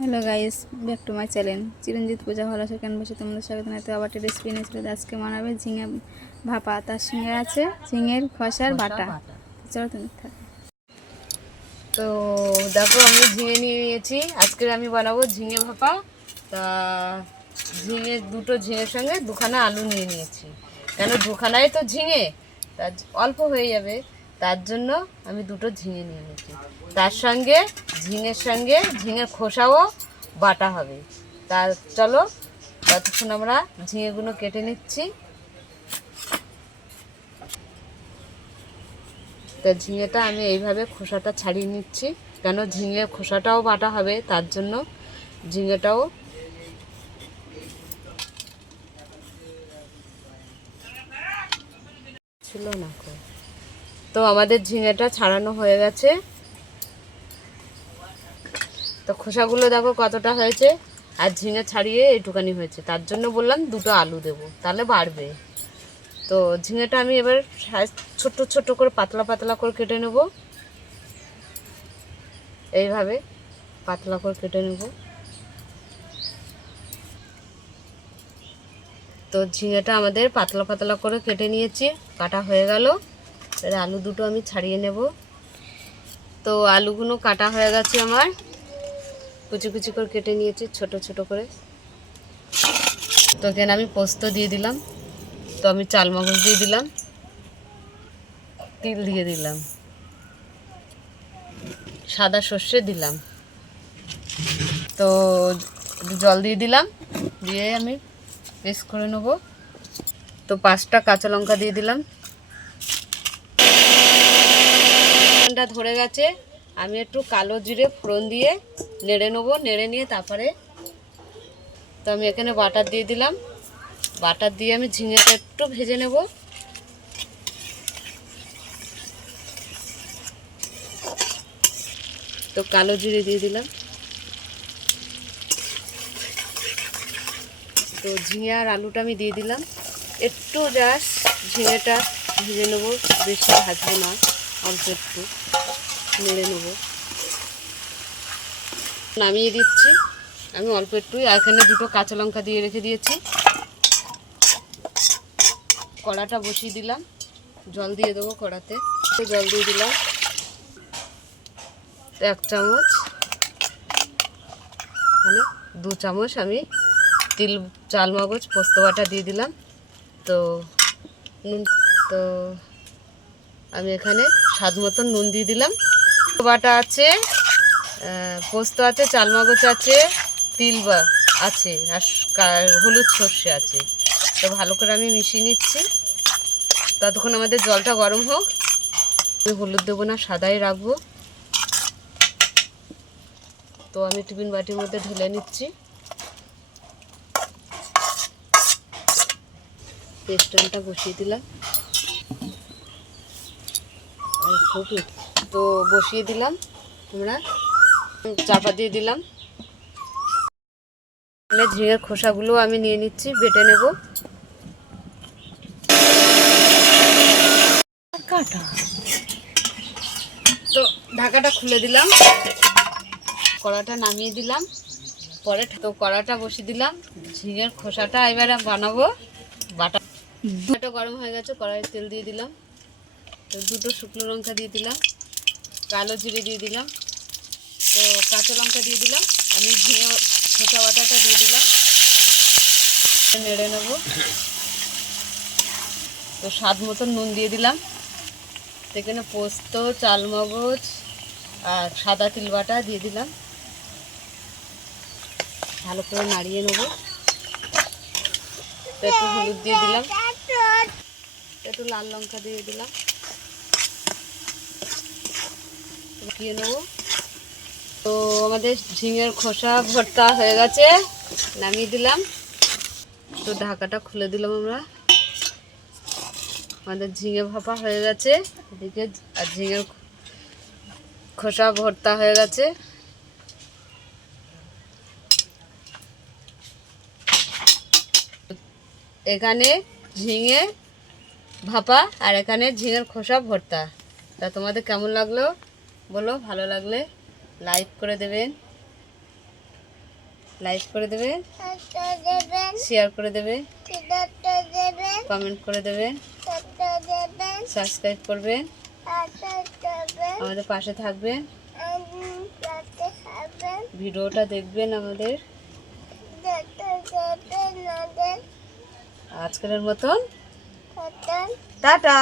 Hello guys, back to my channel. Chiranjit Puja ভালো আছে কেন বসে তোমাদের স্বাগত জানাতে আবার একটা রেসিপি নিয়েছিল। আজকে বানাবে ঝিঙে ভাপা, তার সঙ্গে আছে ঝিঙের খোসার বাটা। চলো তুমি থাকো। তো দেখো আমি ঝিঙে নিয়ে নিয়েছি। আজকে আমি বানাবো ঝিঙে ভাপা। তা দুটো ঝিঙের সঙ্গে দুখানা আলু নিয়ে নিয়েছি। কেন দুখানায় তো ঝিঙে, তা অল্প হয়ে যাবে, তার জন্য আমি দুটো ঝিঙে নিয়ে নিয়েছি। তার সঙ্গে ঝিঙের খোসাও বাটা হবে। তার চলো ততক্ষণ আমরা ঝিঙেগুলো কেটে নিচ্ছি। তা ঝিঙেটা আমি এইভাবে খোসাটা ছাড়িয়ে নিচ্ছি, কেন ঝিঙে খোসাটাও বাটা হবে, তার জন্য ঝিঙেটাও ছিল না। তো আমাদের ঝিঙেটা ছাড়ানো হয়ে গেছে। তো খোসাগুলো দেখো কতটা হয়েছে, আর ঝিঙে ছাড়িয়ে এইটুকানি হয়েছে, তার জন্য বললাম দুটো আলু দেবো, তাহলে বাড়বে। তো ঝিঙেটা আমি এবার ছোট্ট ছোট্ট করে পাতলা পাতলা করে কেটে নেব। এইভাবে পাতলা করে কেটে নেব। তো ঝিঙেটা আমাদের পাতলা পাতলা করে কেটে নিয়েছি, কাটা হয়ে গেল। এবার আলু দুটো আমি ছাড়িয়ে নেব। তো আলুগুলো কাটা হয়ে গেছে আমার, কুচি কুচি করে কেটে নিয়েছি ছোট ছোট করে। তো এখানে আমি পোস্ত দিয়ে দিলাম, তো আমি চাল মগজ দিয়ে দিলাম, তিল দিয়ে দিলাম, সাদা সর্ষে দিলাম। তো জল দিয়ে দিলাম, দিয়ে আমি পেস্ট করে নেব। তো 5টা কাঁচা লঙ্কা দিয়ে দিলাম। ধরে গেছে, আমি একটু কালো জিরে ফোড়ন দিয়ে নেড়ে নেবো। নেড়ে নিয়ে তারপরে তো আমি এখানে বাটার দিয়ে দিলাম। বাটার দিয়ে আমি ঝিঙেটা একটু ভেজে নেব। তো কালো জিরে দিয়ে দিলাম। তো ঝিঙে আর আলুটা আমি দিয়ে দিলাম। একটু জাস্ট ঝিঙেটা ভেজে নেবো, বেশি ভাজবো না, অল্প একটু নেড়ে নেবো। নামিয়ে দিচ্ছি আমি অল্প একটু। এখানে দুটো কাঁচা লঙ্কা দিয়ে রেখে দিয়েছি। কড়াটা বসিয়ে দিলাম, জল দিয়ে দেবো কড়াতে। জল দিয়ে দিলাম 1 চামচ, মানে 2 চামচ আমি তিল চাল মগজ পোস্ত বাটা দিয়ে দিলাম। তো নুন, তো আমি এখানে স্বাদ মতন নুন দিয়ে দিলাম। বাটা আছে, পোস্ত আছে, চাল মগজ আছে, তিল আছে, আর হলুদ সর্ষে আছে। তো ভালো করে আমি মিশিয়ে নিচ্ছি। ততক্ষণ আমাদের জলটা গরম হোক। আমি হলুদ দেবো না, সাদাই রাখবো। তো আমি টিফিন বাটির মধ্যে ঢেলে নিচ্ছি। পেস্টনটা বসিয়ে দিলাম, তো বসিয়ে দিলাম, আমরা চাপা দিয়ে দিলাম। ঝিঙের খোসাগুলো আমি নিয়ে নিচ্ছি, বেটে নেব। তো ঢাকাটা খুলে দিলাম, কড়াটা নামিয়ে দিলাম। পরে তো কড়াটা বসিয়ে দিলাম, ঝিঙের খোসাটা এবারে বানাবো। বাটা গরম হয়ে গেছে, কড়াইয়ে তেল দিয়ে দিলাম। তো দুটো শুকনো লঙ্কা দিয়ে দিলাম, কালো জিরে দিয়ে দিলাম, তো কাঁচা লঙ্কা দিয়ে দিলাম। আমি ঝিঙে খোসা বাটাটা দিয়ে দিলাম, নেড়ে নেব। তো স্বাদ মতন নুন দিয়ে দিলাম। সেখানে পোস্ত, চাল মগজ আর সাদা তিল বাটা দিয়ে দিলাম। ভালো করে নাড়িয়ে নেব। একটু হলুদ দিয়ে দিলাম, একটু লাল লঙ্কা দিয়ে দিলাম, দিয়ে নেব। তো আমাদের ঝিঙের খোসা ভর্তা হয়ে গেছে, নামিয়ে দিলাম। তো ঢাকাটা খুলে দিলাম আমরা। আমাদের ঝিঙে ভাপা হয়ে গেছে এদিকে, আর ঝিঙের খোসা ভর্তা হয়ে গেছে। এখানে ঝিঙে ভাপা আর এখানে ঝিঙের খোসা ভর্তা। তা তোমাদের কেমন লাগলো বলো, ভালো লাগলে লাইক করে দেবেন। লাইক করে দেবে, শেয়ার করে দেবে, কমেন্ট করে দেবে, সাবস্ক্রাইব করবে, আমাদের পাশে থাকবেন, ভিডিওটা দেখবেন আমাদের। আজকের মতন টাটা।